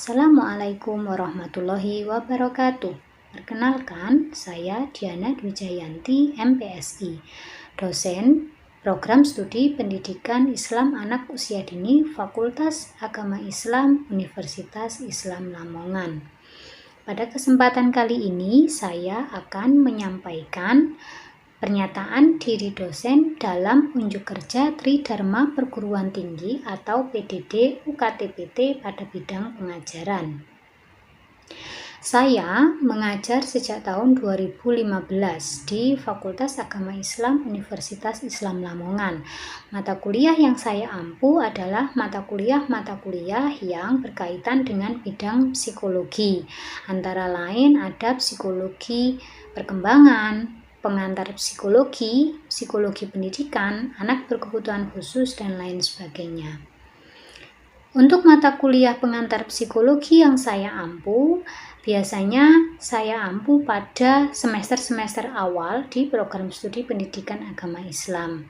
Assalamualaikum warahmatullahi wabarakatuh. Perkenalkan, saya Diana Dwijayanti, MPSI, dosen Program Studi Pendidikan Islam Anak Usia Dini Fakultas Agama Islam Universitas Islam Lamongan. Pada kesempatan kali ini, saya akan menyampaikan pernyataan diri dosen dalam unjuk kerja Tridharma Perguruan Tinggi atau PDD UKT-PT pada bidang pengajaran. Saya mengajar sejak tahun 2015 di Fakultas Agama Islam Universitas Islam Lamongan. Mata kuliah yang saya ampu adalah mata kuliah yang berkaitan dengan bidang psikologi. Antara lain ada psikologi perkembangan, pengantar psikologi, psikologi pendidikan, anak berkebutuhan khusus, dan lain sebagainya. Untuk mata kuliah pengantar psikologi yang saya ampu, biasanya saya ampu pada semester-semester awal di program studi pendidikan agama Islam.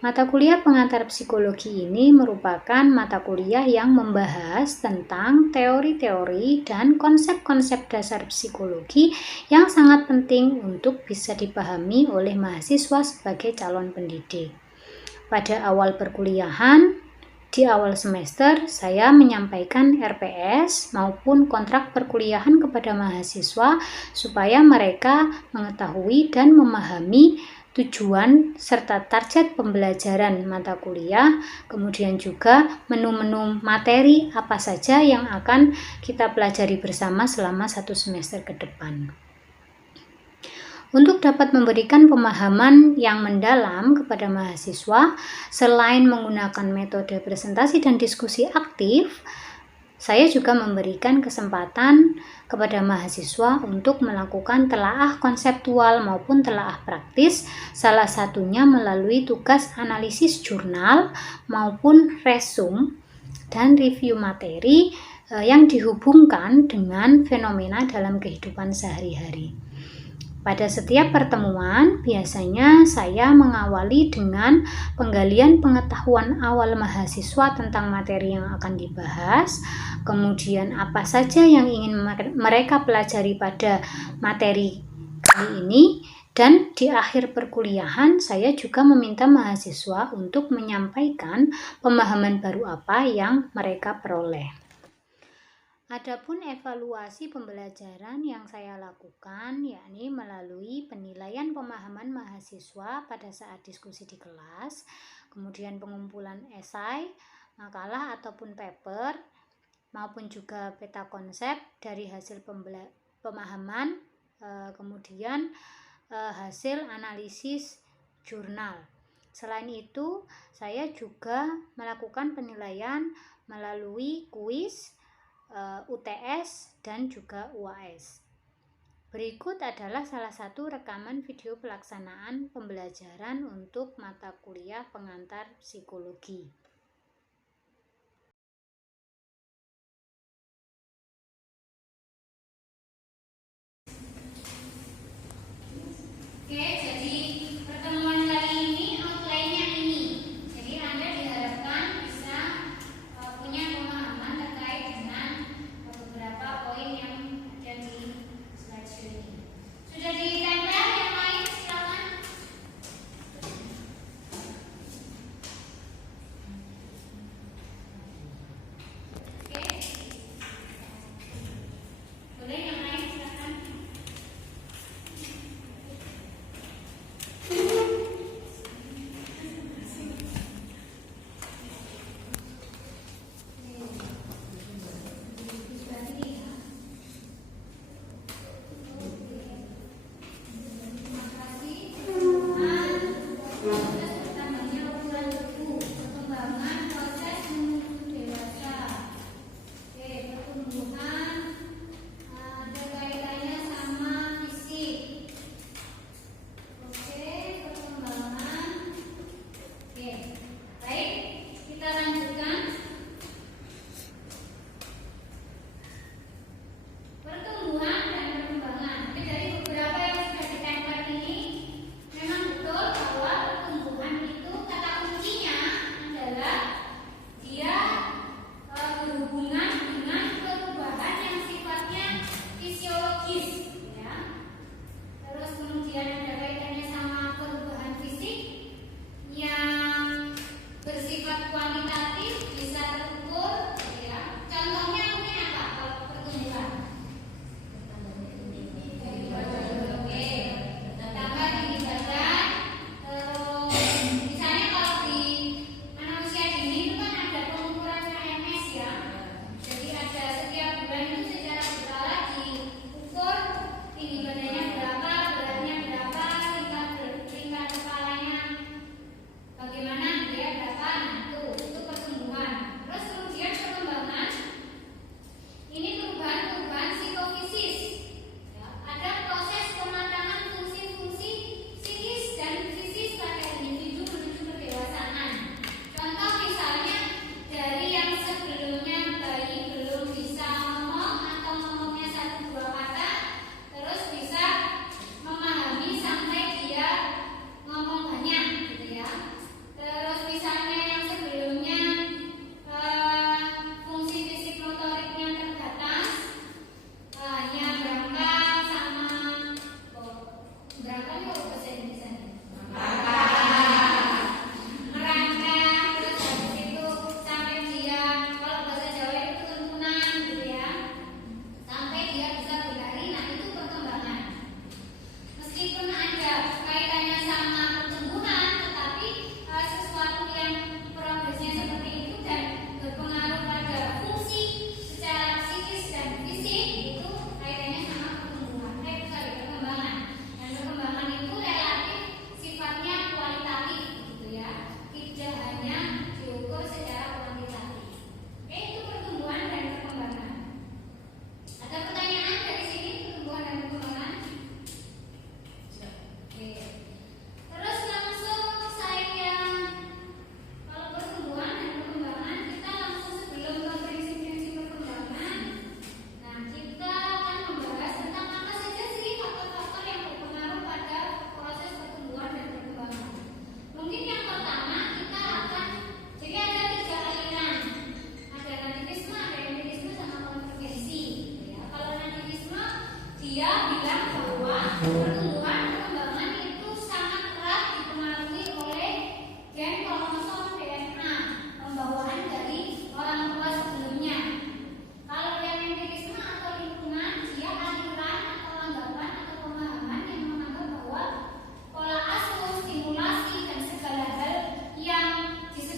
Mata kuliah pengantar psikologi ini merupakan mata kuliah yang membahas tentang teori-teori dan konsep-konsep dasar psikologi yang sangat penting untuk bisa dipahami oleh mahasiswa sebagai calon pendidik. Pada awal perkuliahan, di awal semester, saya menyampaikan RPS maupun kontrak perkuliahan kepada mahasiswa supaya mereka mengetahui dan memahami tujuan serta target pembelajaran mata kuliah, kemudian juga menu-menu materi apa saja yang akan kita pelajari bersama selama 1 semester ke depan. Untuk dapat memberikan pemahaman yang mendalam kepada mahasiswa, selain menggunakan metode presentasi dan diskusi aktif, saya juga memberikan kesempatan kepada mahasiswa untuk melakukan telaah konseptual maupun telaah praktis, salah satunya melalui tugas analisis jurnal maupun resume dan review materi yang dihubungkan dengan fenomena dalam kehidupan sehari-hari. Pada setiap pertemuan, biasanya saya mengawali dengan penggalian pengetahuan awal mahasiswa tentang materi yang akan dibahas, kemudian apa saja yang ingin mereka pelajari pada materi kali ini, dan di akhir perkuliahan saya juga meminta mahasiswa untuk menyampaikan pemahaman baru apa yang mereka peroleh. Adapun evaluasi pembelajaran yang saya lakukan yakni melalui penilaian pemahaman mahasiswa pada saat diskusi di kelas, kemudian pengumpulan esai, makalah ataupun paper, maupun juga peta konsep dari hasil pemahaman, kemudian hasil analisis jurnal. Selain itu, saya juga melakukan penilaian melalui kuis, UTS, dan juga UAS. Berikut adalah salah satu rekaman video pelaksanaan pembelajaran untuk mata kuliah pengantar psikologi. Oke, jadi pertemuan kali ini outline-nya ini. Jadi Anda diharapkan bisa punya pemahaman terkait dengan beberapa poin yang ada di slideshow ini. Sudah ditempel yang lain? Silakan. Oke. Boleh yang lain? Silakan.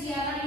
siaran